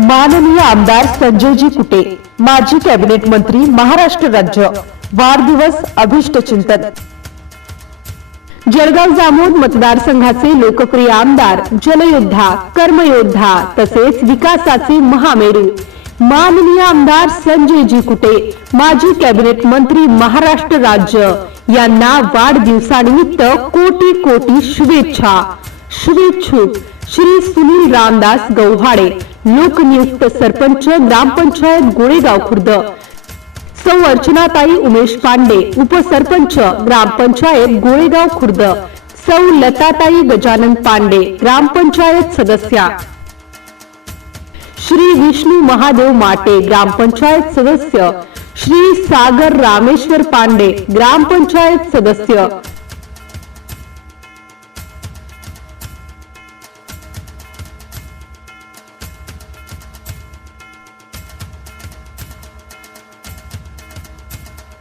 माननीय आमदार संजयजी कुटे माजी कॅबिनेट मंत्री महाराष्ट्र राज्य वाढदिवस अभिष्ट चिंतन. जळगाव जामोद मतदारसंघाचे लोकप्रिय आमदार जलयोद्धा कर्मयोद्धा तसेच विकासाचे महामेरू. माननीय आमदार संजयजी कुटे माजी कॅबिनेट मंत्री महाराष्ट्र राज्य यांना वाढदिवसानिमित्त कोटी कोटी शुभेच्छा. शुभेच्छुक श्री सुनील रामदास गौहाडे लोकनियुक्त सरपंच ग्रामपंचायत गोळेगाव खुर्द. सौ अर्चनाताई उमेश पांडे उपसरपंच ग्रामपंचायत गोळेगाव खुर्द. सौ लताताई गजानन पांडे ग्रामपंचायत सदस्या. श्री विष्णू महादेव माटे ग्रामपंचायत सदस्य. श्री सागर रामेश्वर पांडे ग्रामपंचायत सदस्य.